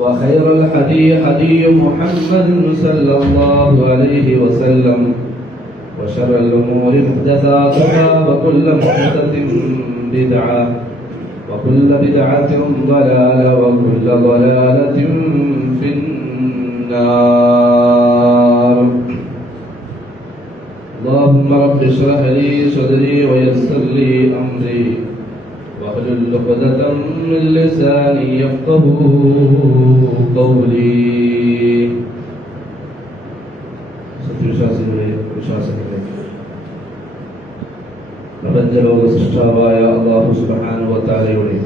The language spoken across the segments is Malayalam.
وخير الهدي هدي محمد صلى الله عليه وسلم وشر الأمور محدثاتها وكل محدثة بدعة وكل بدعة ضلالة وكل ضلالة في النار. اللهم رب اشرح لي صدري ويسر لي أمري واحلل عقدة من لساني يفقهوا قولي. പ്രപഞ്ചലോക സൃഷ്ടാവായ അല്ലാഹു സുബ്ഹാനഹു വ തആലയുടെ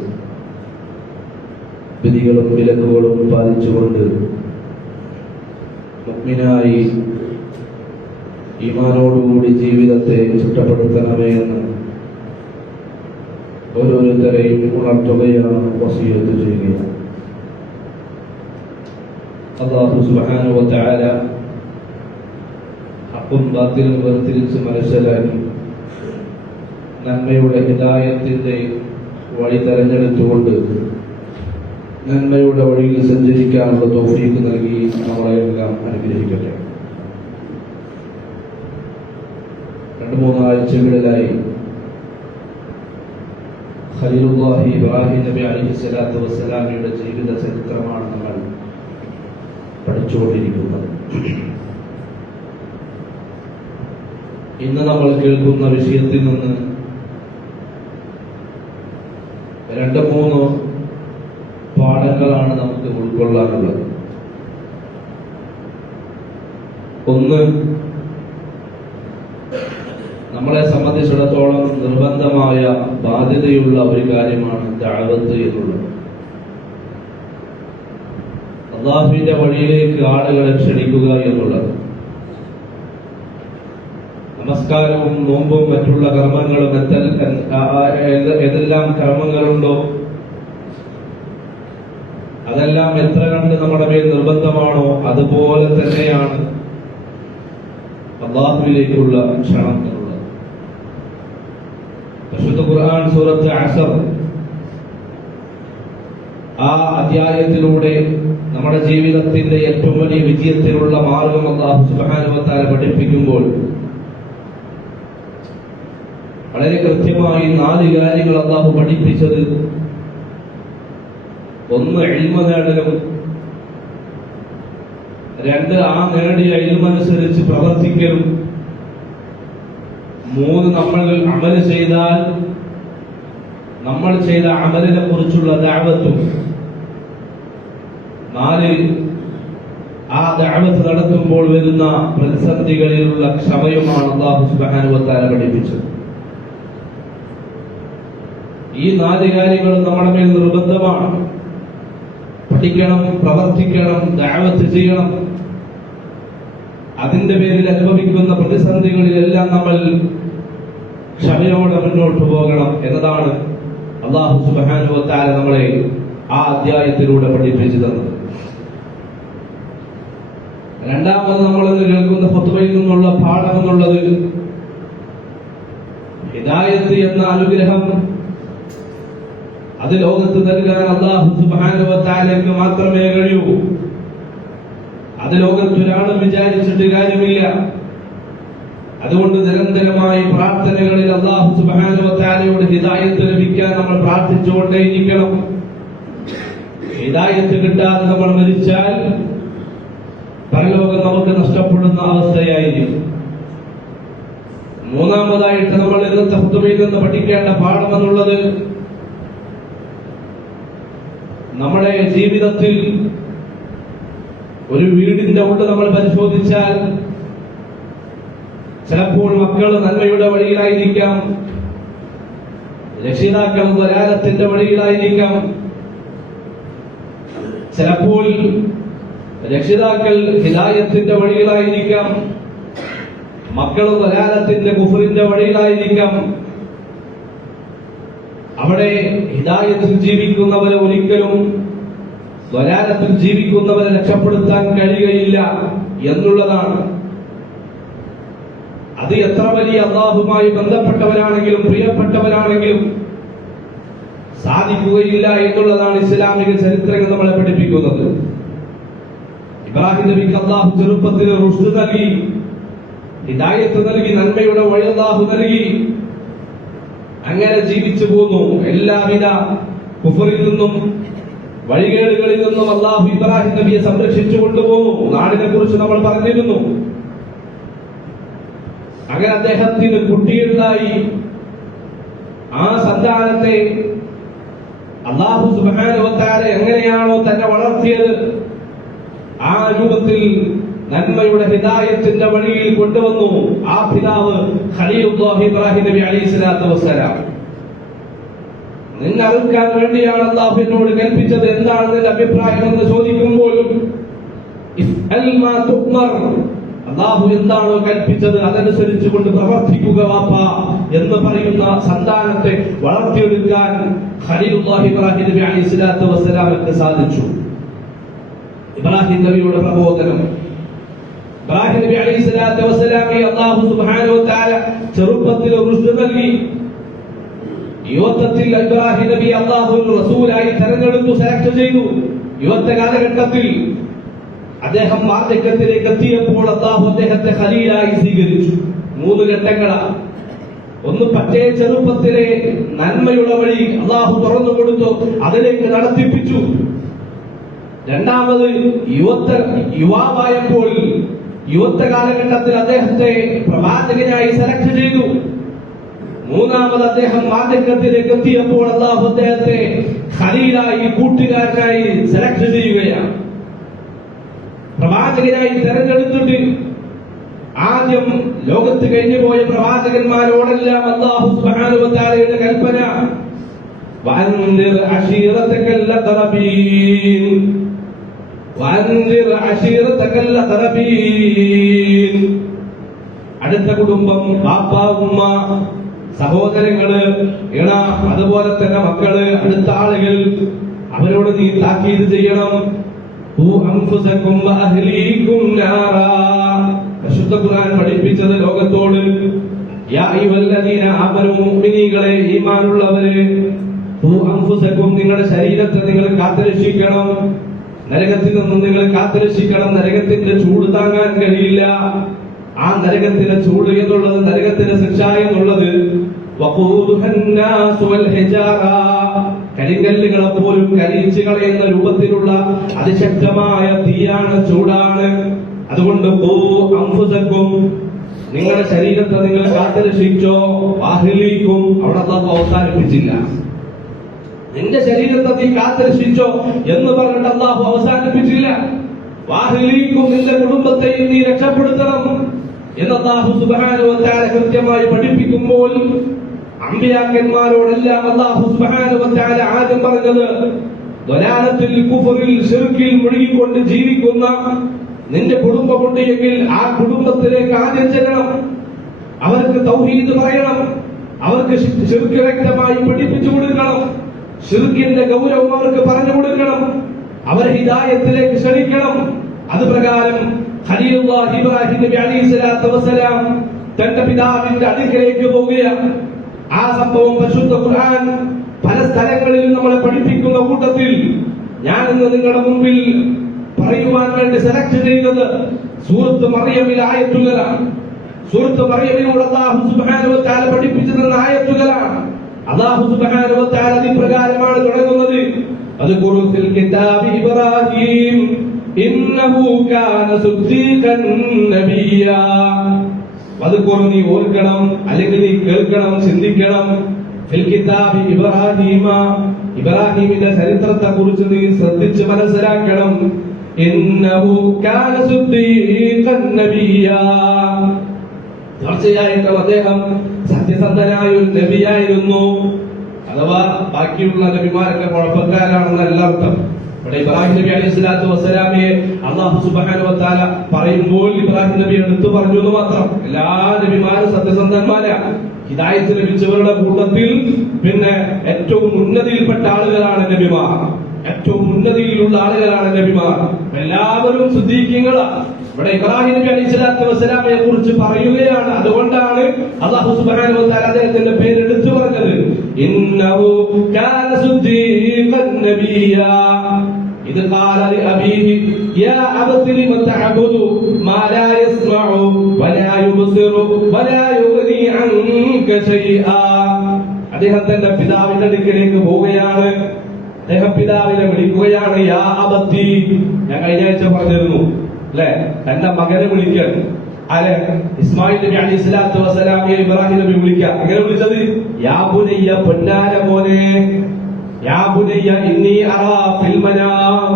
വിധികളും വിലക്കുകളും പാലിച്ചുകൊണ്ട് മുഅ്മിനായി ഈമാനോടുകൂടി ജീവിതത്തെ ചിട്ടപ്പെടുത്തണമേ എന്ന് ഓരോരുത്തരെയും ഉണർത്തുകയാണ്, വസിയത്ത് ചെയ്യുകയാണ്. അല്ലാഹു സുബ്ഹാനഹു വ തആല ഹഖും ബാത്തിലും വേർതിരിച്ച് മനസ്സിലാക്കി നന്മയുടെ ഹിദായത്തിന്റെ വഴി തെരഞ്ഞെടുത്തുകൊണ്ട് നന്മയുടെ വഴിയിൽ സഞ്ചരിക്കാനുള്ള തൗഫീഖ് നൽകി നമ്മളെല്ലാം അനുഗ്രഹിക്കട്ടെ. 2-3 ആഴ്ചകളിലായി ഖലീലുല്ലാഹി ഇബ്രാഹിം നബി അലൈഹി സ്വലാത്തു വസ്സലാമിയുടെ ജീവിത ചരിത്രമാണ് നമ്മൾ പഠിച്ചുകൊണ്ടിരിക്കുന്നത്. ഇന്ന് നമ്മൾ കേൾക്കുന്ന വിഷയത്തിൽ നിന്ന് 2-3 പാഠങ്ങളാണ് നമുക്ക് ഉൾക്കൊള്ളാനുള്ളത്. ഒന്ന്, നമ്മളെ സംബന്ധിച്ചിടത്തോളം നിർബന്ധമായ ബാധ്യതയുള്ള ഒരു കാര്യമാണ് ദഅവത്ത് എന്നുള്ളത്. അല്ലാഹുവിന്റെ വഴിയിലേക്ക് ആളുകളെ ക്ഷണിക്കുക എന്നുള്ളത്. നമസ്കാരവും നോമ്പും മറ്റുള്ള കർമ്മങ്ങളും ഏതെല്ലാം കർമ്മങ്ങളുണ്ടോ അതെല്ലാം എത്ര കണ്ട് നമ്മുടെ മേൽ നിർബന്ധമാണോ അതുപോലെ തന്നെയാണ് അല്ലാഹുവിലേക്കുള്ള ക്ഷണം എന്നുള്ളത്. പരിശുദ്ധ ഖുർആൻ സൂറത്ത് അസ്ർ ആ അധ്യായത്തിലൂടെ നമ്മുടെ ജീവിതത്തിന്റെ ഏറ്റവും വലിയ വിജയത്തിനുള്ള മാർഗം അല്ലാഹു സുബ്ഹാനഹു വ തആല പഠിപ്പിക്കുമ്പോൾ വളരെ കൃത്യമായി 4 കാര്യങ്ങൾ അല്ലാഹു പഠിപ്പിച്ചത്. ഒന്ന്, ഇൽമ നേടലും. 2, ആ നേടിയ ഇൽമനുസരിച്ച് പ്രവർത്തിക്കലും. 3, നമ്മൾ അമൽ ചെയ്താൽ നമ്മൾ ചെയ്ത അമലിനെ കുറിച്ചുള്ള ദഅവത്തും. 4, ആ ദഅവത്ത് നടത്തുമ്പോൾ വരുന്ന പ്രതിസന്ധികളിലുള്ള ക്ഷമയുമാണ് അല്ലാഹു സുബ്ഹാനഹു വ തആല പഠിപ്പിച്ചത്. ഈ 4 കാര്യങ്ങളും നമ്മുടെ മേൽ നിർബന്ധമാണ്. പഠിക്കണം, പ്രവർത്തിക്കണം, ദഅവത്ത് ചെയ്യണം. അതിന്റെ പേരിൽ അനുഭവിക്കുന്ന പ്രതിസന്ധികളിലെല്ലാം നമ്മൾ ക്ഷമയോടെ മുന്നോട്ട് പോകണം എന്നതാണ് അല്ലാഹു സുബ്ഹാനഹു വ തആല നമ്മളെ ആ അധ്യായത്തിലൂടെ പഠിപ്പിച്ചു തന്നത്. രണ്ടാമത് നമ്മൾ കേൾക്കുന്ന ഖുത്ബയിൽ നിന്നുള്ള പാഠം എന്നുള്ളത് ഹിദായത്ത് എന്ന അനുഗ്രഹം അത് ലോകത്ത് നൽകാൻ അല്ലാഹു സുബ്ഹാനഹു വ തആലയ്ക്ക് മാത്രമേ കഴിയൂ. അത് ലോകത്ത് ഒരാളും വിചാരിച്ചിട്ട് കാര്യമില്ല. അതുകൊണ്ട് നിരന്തരമായി പ്രാർത്ഥനകളിൽ അല്ലാഹു സുബ്ഹാനഹു വ തആലയുടെ ഹിദായത്ത് ലഭിക്കാൻ നമ്മൾ പ്രാർത്ഥിച്ചുകൊണ്ടേയിരിക്കണം. ഹിദായത്ത് കിട്ടാതെ നമ്മൾ മരിച്ചാൽ പരലോകം നമുക്ക് നഷ്ടപ്പെടുന്ന അവസ്ഥയായിരിക്കും. മൂന്നാമതായിട്ട് നമ്മൾ ഇന്നത്തെ ഖുത്ബയിൽ നിന്ന് പഠിക്കേണ്ട പാഠം എന്നുള്ളത് നമ്മുടെ ജീവിതത്തിൽ ഒരു വീടിന്റെ ഉള്ളിൽ നമ്മൾ പരിശോധിച്ചാൽ ചിലപ്പോൾ മക്കൾ നന്മയുടെ വഴിയിലായിരിക്കാം, രക്ഷിതാക്കൾ ദ്വലാലത്തിന്റെ വഴിയിലായിരിക്കാം. ചിലപ്പോൾ രക്ഷിതാക്കൾ ഹിദായത്തിന്റെ വഴിയിലായിരിക്കാം, മക്കൾ ദ്വലാലത്തിന്റെ കുഫറിന്റെ വഴിയിലായിരിക്കാം. അവിടെ ഹിദായത്തിൽ ജീവിക്കുന്നവരെ ഒരിക്കലും ദ്വലാലത്തിൽ ജീവിക്കുന്നവരെ രക്ഷപ്പെടുത്താൻ കഴിയുകയില്ല എന്നുള്ളതാണ്. അത് എത്ര വലിയ അല്ലാഹുമായി ബന്ധപ്പെട്ടവരാണെങ്കിലും പ്രിയപ്പെട്ടവരാണെങ്കിലും സാധിക്കുകയില്ല എന്നുള്ളതാണ് ഇസ്ലാമിക ചരിത്രങ്ങൾ നമ്മളെ പഠിപ്പിക്കുന്നത്. ഇബ്രാഹിം നബിക്ക് അല്ലാഹു ചെറുപ്പത്തിൽ റുഷ്ദ് നൽകി, ഹിദായത്ത് നൽകി, നന്മയുടെ വഴി അല്ലാഹു നൽകി. അങ്ങനെ ജീവിച്ചു പോന്നു. എല്ലാവിധ കുഫറിൽ നിന്നും വഴികേടുകളിൽ നിന്നും അല്ലാഹു ഇബ്രാഹിം നബിയെ സംരക്ഷിച്ചു കൊണ്ടുപോകുന്നു. നാടിനെ കുറിച്ച് നമ്മൾ പറഞ്ഞിരുന്നു. അങ്ങനെ അദ്ദേഹത്തിന് കുട്ടിയുണ്ടായി. ആ സന്താനത്തെ അല്ലാഹു സുബ്ഹാനഹു വ തആല എങ്ങനെയാണോ തന്നെ വളർത്തിയത് ആ രൂപത്തിൽ നന്മയുടെ ഹിദായത്തിന്റെ വഴിയിൽ കൊണ്ടുവന്നു. ആ പിതാവ് ഖലീലുല്ലാഹി ഇബ്രാഹിം നബി അലൈഹിസ്സലാത്തു വസ്സലാം. നിന്നെ അറിയിക്കാൻ വേണ്ടിയാണ് അല്ലാഹു എന്നോട് കൽപ്പിച്ചത്, എന്താണ് നിന്റെ അഭിപ്രായം എന്ന് ചോദിക്കുമ്പോൾ അല്ലാഹു എന്താണോ കൽപ്പിച്ചത് അതനുസരിച്ച് കൊണ്ട് പ്രവർത്തിക്കുക വാപ്പ എന്ന് പറയുന്ന സന്താനത്തെ വളർത്തിയെടുക്കാൻ ഖലീലുല്ലാഹി ഇബ്രാഹിം നബി അലൈഹിസ്സലാത്തു വസ്സലാമിന് സാധിച്ചു. ഇബ്രാഹിം നബിയുടെ പ്രബോധനം, ഇബ്രാഹിം നബി അലൈഹിസ്സലാത്തു വസ്സലാമെ അല്ലാഹു സുബ്ഹാനഹു വ തആല ചെറുപ്പത്തിൽ റുഷ്ദ് നൽകി. യുവത്വത്തിൽ ഇബ്രാഹിം നബി അല്ലാഹു റസൂലായി തെരഞ്ഞെടുത്തു, സെലക്ട് ചെയ്തു. യുവത്വ കാലഘട്ടത്തിൽ അദ്ദേഹം വാർദ്ധക്യത്തിലേക്ക് എത്തിയപ്പോൾ അല്ലാഹു അദ്ദേഹത്തെ ഖലീലായി സ്വീകരിച്ചു. 3 ഘട്ടങ്ങളാണ്. ഒന്ന്, പറ്റേ ചെറുപ്പത്തിലെ നന്മയുടെ വഴി അല്ലാഹു തുറന്നു കൊടുത്തു, അതിലേക്ക് നടത്തിപ്പിച്ചു. രണ്ടാമത്, യുവാവായപ്പോൾ യുവത്വ കാലഘട്ടത്തിൽ അദ്ദേഹത്തെ പ്രവാചകനായി സെലക്ട് ചെയ്തു. മൂന്നാമത്, അദ്ദേഹം വാർദ്ധക്യത്തിലേക്ക് എത്തിയപ്പോൾ അല്ലാഹു അദ്ദേഹത്തെ ഖലീലായി, കൂട്ടുകാരനായി സെലക്ട് ചെയ്യുകയാണ്. പ്രവാചകനായി തെരഞ്ഞെടുത്തിട്ട് ആദ്യം ലോകത്ത് കഴിഞ്ഞുപോയ പ്രവാചകന്മാരോടെല്ലാം അല്ലാഹു സുബ്ഹാനഹു വ തആലയുടെ കൽപ്പന വഅൻദിർ അശീറതകൽ അഖറബീൻ, വഅൻദിർ അശീറതകൽ അഖറബീൻ. അടുത്ത കുടുംബം, ബാപ്പ, ഉമ്മ, സഹോദരങ്ങള്, ഇണ, അതുപോലെ തന്നെ മക്കള്, അടുത്ത ആളുകൾ, അവരോട് നീ താക്കീത് ചെയ്യണം. പരിശുദ്ധ ഖുർആൻ പഠിപ്പിച്ചത് ലോകത്തോട്, യാ അയ്യുഹല്ലദീന ആമനൂ, മുഅ്മിനീകളെ, ഈമാനുള്ളവരെ, നിങ്ങളുടെ ശരീരത്തെ നിങ്ങൾ കാത്തുരക്ഷിക്കണം, നരകത്തിൽ നിന്നും നിങ്ങൾ കാത്തുരക്ഷിക്കണം. നരകത്തിന്റെ ചൂട് താങ്ങാൻ കഴിയില്ല. ആ നരകത്തിന്റെ ചൂട് എന്നുള്ളത്, നരകത്തിന്റെ ശിക്ഷ എന്നുള്ളത് കരിങ്കല്ലുകളെ പോലും കരിയിച്ചു കളയുന്ന രൂപത്തിലുള്ള അതിശക്തമായ തീയാണ്, ചൂടാണ്. അതുകൊണ്ട് നിങ്ങളുടെ ശരീരത്തെ നിങ്ങൾ കാത്തുരക്ഷിച്ചോ, വാഹിലിക്കും. അവിടെ അല്ലാഹു അവസാനിപ്പിച്ചില്ല. നിന്റെ ശരീരത്തെ നീ കാത്തുരക്ഷിച്ചോ എന്ന് പറഞ്ഞിട്ട് അല്ലാഹു അവസാനിപ്പിച്ചില്ല. വാഹിലിക്കും, നിന്റെ കുടുംബത്തെയും നീ രക്ഷപ്പെടുത്തണം എന്ന് അല്ലാഹു സുബ്ഹാനഹു വ തആല കൃത്യമായി പഠിപ്പിക്കുമ്പോൾ അമ്പിയാക്കന്മാരോടെല്ലാം അല്ലാഹു സുബ്ഹാനഹു വ തആല ആദ്യം പറഞ്ഞത്, ദലാലത്തുൽ കുഫറിൽ, ശിർക്കിൽ മുഴുകിക്കൊണ്ട് ജീവിക്കുന്ന നിന്റെ കുടുംബമുണ്ട് എങ്കിൽ ആ കുടുംബത്തിലേക്ക് ആദ്യം ചെല്ലണം. അവർക്ക് തൗഹീദ് പറയണം, അവർക്ക് ശിർക്ക് വ്യക്തമായി പഠിപ്പിച്ചു കൊടുക്കണം, ശിർക്കിന്റെ ഗൗരവം അവർക്ക് പറഞ്ഞു കൊടുക്കണം, അവരെ ഹിദായത്തിലേക്ക് ക്ഷണിക്കണം. അത് പ്രകാരം ഖലീലുല്ലാഹി ഇബ്രാഹിം നബി അലൈഹിസ്സലാത്തു വസ്സലാം തന്റെ പിതാവിന്റെ അടുക്കലേക്ക് പോവുകയാണ്. ആ സംഭവം പരിശുദ്ധ ഖുർആൻ പല സ്ഥലങ്ങളിലും നമ്മളെ പഠിപ്പിക്കുന്ന കൂട്ടത്തിൽ ഞാൻ ഇന്ന് നിങ്ങളുടെ മുമ്പിൽ പറയുവാൻ വേണ്ടി സെലക്ട് ചെയ്തത് സൂറത്ത് മറിയമിലെ ആയത്തുകളാണ്. സൂറത്ത് മറിയമിലൂടെ അല്ലാഹു സുബ്ഹാനഹു വ തആല പഠിപ്പിച്ചു തന്ന ആയത്തുകളാണ്. അല്ലാഹു സുബ്ഹാനഹു വ തആല ഇപ്രകാരമാണ് തുടങ്ങുന്നത്, അദ്കുറു ഫിൽ കിതാബി ഇബ്രാഹിം ഇന്നഹു കാന സിദ്ദീഖൻ നബിയ്യാ. അദ്കുറു, നീ ഓർക്കണം, അല്ലെങ്കിൽ നീ കേൾക്കണം, ചിന്തിക്കണം. ഫിൽ കിതാബി ഇബ്രാഹിമ, ഇബ്രാഹിമിന്റെ ചരിത്രത്തെ കുറിച്ച് നീ ശ്രദ്ധിച്ച് മനസ്സിലാക്കണം. ഇന്നഹു കാന സിദ്ദീഖൻ നബിയ്യാ, തീർച്ചയായിട്ടും അദ്ദേഹം സത്യസന്ധനായ ഒരു നബിയായിരുന്നു. അഥവാ ബാക്കിയുള്ള നബിമാരൊക്കെ കുഴപ്പക്കാരാണെന്നല്ല അർത്ഥം. ഇവിടെ ഇബ്രാഹിം നബി അലൈഹിസ്സലാത്തു വസ്സലാമയെ അല്ലാഹു സുബ്ഹാനഹു വ തആല പറയുമ്പോൾ ഇബ്രാഹിം നബി എടുത്തു പറഞ്ഞു എന്ന് മാത്രം. എല്ലാ നബിമാരും സത്യസന്ധന്മാരാണ്. ഹിദായത്ത് ലഭിച്ചവരുടെ കൂട്ടത്തിൽ പിന്നെ ഏറ്റവും ഉന്നതിയിൽപ്പെട്ട ആളുകളാണ് നബിമാർ, ഏറ്റവും ഉന്നതിയിലുള്ള ആളുകളാണ് നബിമാർ. എല്ലാവരും സിദ്ദീഖീങ്ങളാണ്. ഇവിടെ ഇബ്രാഹിം നബി അലൈഹിസ്സലാത്തു വസ്സലാമയെ കുറിച്ച് പറയുകയാണ്. അതുകൊണ്ടാണ് അല്ലാഹു സുബ്ഹാനഹു വ തആല അദ്ദേഹത്തിന്റെ പേര് എടുത്തു പറഞ്ഞത്. ഇന്നഹു കാന സിദ്ദീഖൻ നബിയ്യാ, ഇത് ഖാല ലി അബീഹി യാ അബതി ലിമ തഅബുദു മാ ലാ യസ്മഉ വലാ യുബ്സിറു വലാ യുഗ്നി അൻക ശൈആ. അദ്ദേഹം തന്റെ പിതാവിന്റെ അടുക്കലേക്ക് പോവുകയാണ്. അദ്ദേഹം പിതാവിനെ വിളിക്കുകയാണ്, യാ അബതി. ഞാൻ കഴിഞ്ഞ ആഴ്ച പറഞ്ഞിരുന്നു അല്ലെ, തന്റെ മകനെ വിളിക്കാൻ. ആരെ? ഇസ്മായിൽ നബി അലൈഹി സ്വലാത്തു വസ്സലാമിയെ ഇബ്രാഹിം നബി വിളിക്കുക. എങ്ങനെ വിളിച്ചത്? യാ ബുനയ്യ, പൊന്നാര മോനെ. യാ ബുനയ്യ ഇന്നി അറാ ഫിൽ മനാം,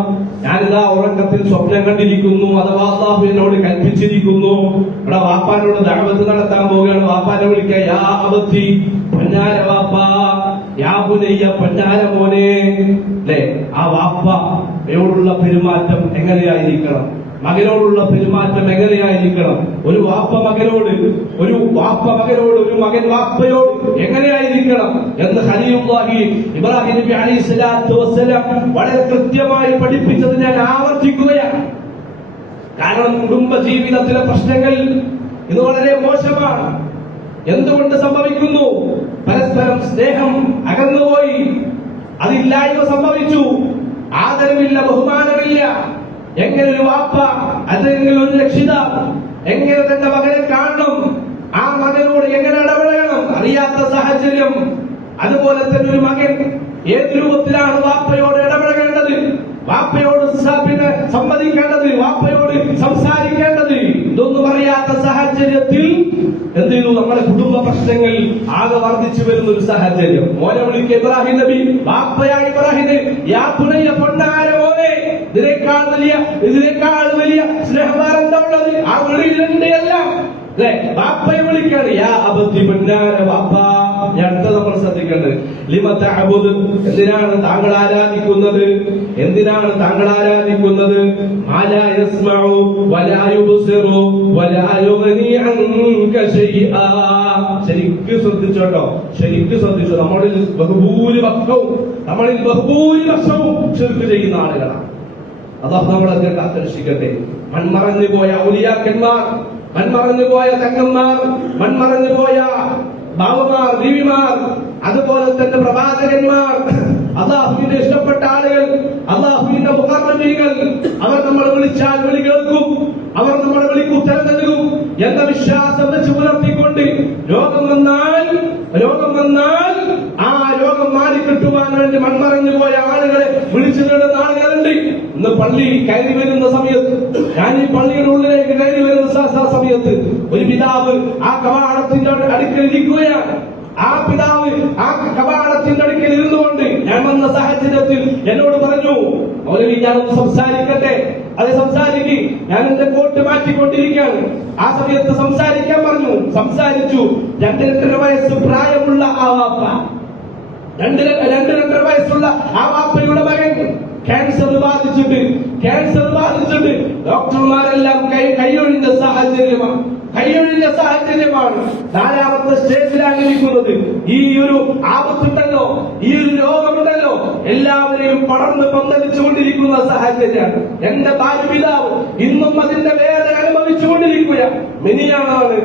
ഞാനിതാ ഉറക്കത്തിൽ സ്വപ്നം കണ്ടിരിക്കുന്നു, അഥവാ അല്ലാഹു എന്നോട് കൽപ്പിച്ചിരിക്കുന്നു. ഇവിടെ വാപ്പാനോട് ദഅവത്ത് നടത്താൻ പോവുകയാണ്. വാപ്പാനെ വിളിക്കുക, യാ അബതി, പൊന്നാര വാപ്പാ. യാ ബുനയ്യ, പൊന്നാര മോനെ. അല്ലെ, ആ വാപ്പയോടുള്ള പെരുമാറ്റം എങ്ങനെയായിരിക്കണം? മകനോടുള്ള പെരുമാറ്റം എങ്ങനെയായിരിക്കണം? ഒരു വാപ്പ മകനോട്, ഒരു മകൻ വാപ്പയോട് എങ്ങനെയായിരിക്കണം എന്ന് ഖലീലുല്ലാഹി ഇബ്രാഹിം നബി അലൈഹി സ്വലാത്തു വസ്സലാം വളരെ കൃത്യമായി പഠിപ്പിച്ചത് ഞാൻ ആവർത്തിക്കുകയാണ്. കാരണം കുടുംബ ജീവിതത്തിലെ പ്രശ്നങ്ങൾ ഇന്ന് വളരെ മോശമാണ്. എന്തുകൊണ്ട് സംഭവിക്കുന്നു? പരസ്പരം സ്നേഹം അകന്നുപോയി, അതില്ലായ്മ സംഭവിച്ചു, ആദരവില്ല, ബഹുമാനമില്ല. എങ്ങനെ ഒരു വാപ്പ അല്ലെങ്കിൽ ഒരു രക്ഷിതാവ് എങ്ങനെ തന്റെ മകനെ കാണണം, ആ മകനോട് എങ്ങനെ ഇടപെടണം അറിയാത്ത സാഹചര്യം. അതുപോലെ തന്നെ ഒരു മകൻ ഏത് രൂപത്തിലാണ് വാപ്പയോട് ഇടപെടേണ്ടത്, വാപ്പയോട് പിന്നെ സംവദിക്കേണ്ടത്, വാപ്പയോട് സംസാരിക്കേണ്ടത്, ഇതൊന്നും അറിയാത്ത സാഹചര്യത്തിൽ എന്ത് ചെയ്തു? നമ്മുടെ കുടുംബ പ്രശ്നങ്ങൾ ആകെ വർദ്ധിച്ചു വരുന്ന ഒരു സാഹചര്യം. മോനെ വിളിക്കുക ഇബ്രാഹിം നബി, വാപ്പയായ ഇബ്രാഹിം നബി, യാ ബുനയ്യ, പൊന്നാര മോനെ. ഇതിനേക്കാൾ വലിയ സ്നേഹമാരെന്താ ഉള്ളത്? ആ വിളിയിലുണ്ട് എല്ലാം. അല്ലെ, വാപ്പയെ വിളിക്കാണ്, യാ അബതി, പൊന്നാര വാപ്പ. അടുത്ത നമ്മൾ ശ്രദ്ധിക്കേണ്ടത്, ലിമ തഅബുദു, എന്തിനാണ് താങ്കൾ ആരാധിക്കുന്നത്? എന്തിനാണ് താങ്കൾ ആരാധിക്കുന്നത്? മാ ലാ യസ്മഉ വലാ യുബ്സിറു വലാ യുഗ്നി അൻക ശൈആ. ശരിക്കും ശ്രദ്ധിച്ചോട്ടോ, ശരിക്കും ശ്രദ്ധിച്ചോ. നമ്മളിൽ ബഹുഭൂരിപക്ഷവും ശിർക്ക് ചെയ്യുന്ന ആളുകളാണ്. അല്ലാഹു നമ്മളെ കാത്തുരക്ഷിക്കട്ടെ. മൺമറഞ്ഞു പോയ ഔലിയാക്കന്മാർ, മൺമറഞ്ഞു പോയ തങ്ങന്മാർ, മൺമറഞ്ഞു പോയ ബാവമാർ, ബീവിമാർ, അതുപോലെ തന്നെ പ്രവാചകന്മാർ, അല്ലാഹുവിന്റെ ഇഷ്ടപ്പെട്ട ആളുകൾ, അല്ലാഹുവിന്റെ മുഖർറബീകൾ, അവർ നമ്മൾ വിളിച്ചാൽ വിളി കേൾക്കും, അവർ നമ്മളെ വിളിക്ക് ഉത്തരം നൽകും എന്ന വിശ്വാസം വെച്ച് പുലർത്തിക്കൊണ്ട് രോഗം വന്നാൽ ആ രോഗം മാറിക്കിട്ടുവാൻ വേണ്ടി മൺമറഞ്ഞു പോയ ആളുകളെ വിളിച്ചു നേടുന്ന ആളുകളുണ്ട്. ഇന്ന് പള്ളി കയറി വരുന്ന സമയത്ത്, ഞാൻ ഈ പള്ളിയുടെ ഉള്ളിലേക്ക് കയറി വരുന്ന സമയത്ത് ഒരു പിതാവ് ആ കവാടത്തിന്റെ അടുക്കൽ ഇരിക്കുകയാണ്. ആ പിതാവ് ആ കവാടത്തിന്റെ അടുക്കൽ ഇരുന്നുകൊണ്ട് ഞാൻ വന്ന സാഹചര്യത്തിൽ എന്നോട് പറഞ്ഞു, മൗലവി ഞാനൊന്ന് സംസാരിക്കട്ടെ. അത് സംസാരിക്കും. ഞാൻ എന്റെ കോട്ട് മാറ്റിക്കൊണ്ടിരിക്കുകയാണ്. ആ സമയത്ത് സംസാരിക്കാൻ പറഞ്ഞു. സംസാരിച്ചു. 2-2.5 വയസ്സ് പ്രായമുള്ള ആ വാപ്പ, 2-2.5 വയസ്സുള്ള ആ വാപ്പയുടെ മകൻ ക്യാൻസർ ബാധിച്ചിട്ട് ഡോക്ടർമാരെല്ലാം കൈയൊഴിഞ്ഞ സാഹചര്യമാണ്. 4ാമത്തെ സ്റ്റേജിലാണ് ഇരിക്കുന്നത്. ഈ ഒരു ആപത്തുണ്ടല്ലോ, ഈ ഒരു രോഗമുണ്ടല്ലോ, എല്ലാവരെയും പടർന്ന് പന്തലിച്ചുകൊണ്ടിരിക്കുന്ന സാഹചര്യമാണ്. എന്റെ ഭാര്യപിതാവ് ഇന്നും അതിന്റെ വേദന അനുഭവിച്ചുകൊണ്ടിരിക്കുകയാണ്. മിനിയാന്നാണ്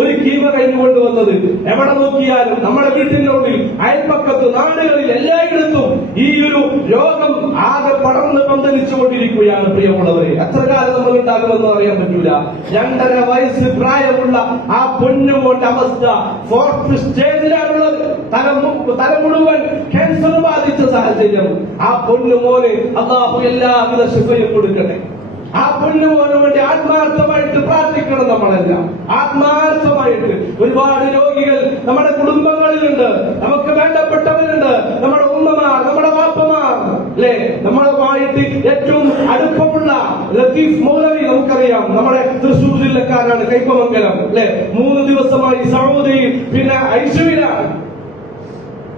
ഒരു കീമ കഴിഞ്ഞുകൊണ്ടുവന്നത്. എവിടെ നോക്കിയാലും നമ്മുടെ വീട്ടിനുള്ളിൽ, അയൽപ്പക്കത്ത്, നാടുകളിൽ, എല്ലായിടത്തും ഈ ഒരു രോഗം ആകെ പടർന്ന് പന്തലിച്ചുകൊണ്ടിരിക്കുകയാണ്. പ്രിയമുള്ളവരെ, എത്ര കാലം നമ്മൾ ഉണ്ടാകുമെന്ന് അറിയാൻ പറ്റൂല. 2.5 വയസ്സ് പ്രായമുള്ള ആ പൊന്നുമോന്റെ അവസ്ഥ 4th സ്റ്റേജിലാണുള്ളത്. തല മുഴുവൻ ക്യാൻസർ ബാധിച്ച സാഹചര്യം. ആ പൊന്നുമോന് അല്ലാഹു എല്ലാവിധ ശിഫയും കൊടുക്കട്ടെ. ആ പൊന്നുമോന് വേണ്ടി ആത്മാർത്ഥമായിട്ട് പ്രാർത്ഥിക്കണം. നമ്മളെല്ലാം ആത്മാർത്ഥമായിട്ട്. ഒരുപാട് രോഗികൾ നമ്മുടെ കുടുംബങ്ങളിലുണ്ട്, നമുക്ക് വേണ്ടപ്പെട്ടവരുണ്ട്, നമ്മുടെ ഉമ്മമാർ, നമ്മുടെ വാപ്പമാർ, അല്ലെ, നമ്മളുമായിട്ട് ഏറ്റവും അടുപ്പമുള്ള ലത്തീഫ് മൗലവി നമുക്കറിയാം. നമ്മുടെ തൃശൂർ ജില്ലക്കാരാണ്, കൈപ്പമംഗലം, അല്ലെ. 3 ദിവസമായി സൗദിയിൽ, പിന്നെ ഐശ്വര്യാണ്,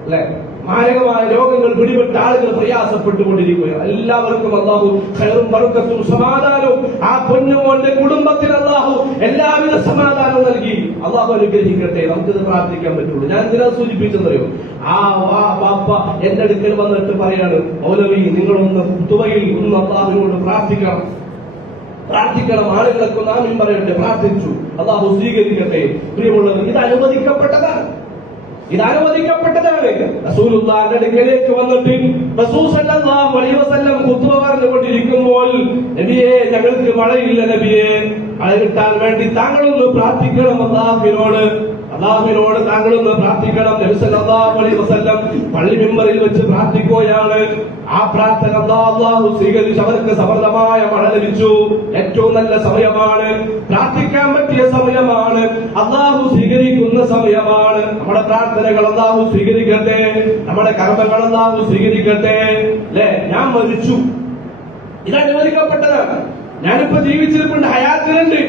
അല്ലെ. മാരകമായ രോഗങ്ങൾ പിടിപെട്ട ആളുകൾ പ്രയാസപ്പെട്ടുകൊണ്ടിരിക്കുകയാണ്. എല്ലാവർക്കും അല്ലാഹു ഖൈറും ബറക്കത്തും സമാധാനവും ആ പൊന്നുമോന്റെ കുടുംബത്തിന് അല്ലാഹു എല്ലാവിധ സമാധാനവും നൽകി അല്ലാഹു അനുഗ്രഹിക്കട്ടെ. നമുക്കിത് പ്രാർത്ഥിക്കാൻ പറ്റുള്ളൂ. ഞാൻ ഇതിനെ സൂചിപ്പിച്ചെന്നറിയോ, ആ വാപ്പ എന്റെ അടുക്കൽ വന്നിട്ട് പറയാണ്, മൗലവി നിങ്ങളൊന്ന് തുവയിൽ ഒന്ന് അല്ലാഹുവിനോട് പ്രാർത്ഥിക്കണം. ആളുകളൊക്കെ നാമീൻ പറയട്ടെ. പ്രാർത്ഥിച്ചു. അല്ലാഹു സ്വീകരിക്കട്ടെ. പ്രിയമുള്ളവർ, ഇത് അനുവദിക്കപ്പെട്ടതാണ്. ഇത് അനുവദിക്കപ്പെട്ടതാണ്. റസൂലുള്ളാഹിന്റെ അടുക്കലേക്ക് വന്നിട്ട് റസൂൽ സല്ലല്ലാഹു അലൈഹി വസല്ലം ഖുത്ബ പറഞ്ഞുകൊണ്ടിരിക്കുമ്പോൾ, നബിയേ ഞങ്ങൾക്ക് മഴയില്ല നബിയേ, മഴ കിട്ടാൻ വേണ്ടി താങ്കളൊന്ന് പ്രാർത്ഥിക്കണം അല്ലാഹുവിനോട് താങ്കളൊന്ന് പ്രാർത്ഥിക്കണം. നബി സല്ലല്ലാഹു അലൈഹി വസല്ലം പള്ളി മിമ്പറിൽ വെച്ച് പ്രാർത്ഥിക്കുകയാണ്. ആ പ്രാർത്ഥന അല്ലാഹു സ്വീകരിച്ച് അവർക്ക് സമൃദ്ധമായ മഴ ലഭിച്ചു. ഏറ്റവും നല്ല സമയമാണ്, പ്രാർത്ഥിക്കാൻ പറ്റിയ സമയമാണ്, അല്ലാഹു സ്വീകരിക്കുന്ന സമയമാണ്. നമ്മുടെ പ്രാർത്ഥനകൾ അല്ലാഹു സ്വീകരിക്കട്ടെ, നമ്മുടെ കർമ്മങ്ങൾ അല്ലാഹു സ്വീകരിക്കട്ടെ. അല്ലെ, ഞാൻ മരിച്ചു, ഇത് അനുവദിക്കപ്പെട്ടതാണ്. ഞാനിപ്പോ ജീവിച്ചിരിപ്പുണ്ട്, ഹയാത്തിലുണ്ട്.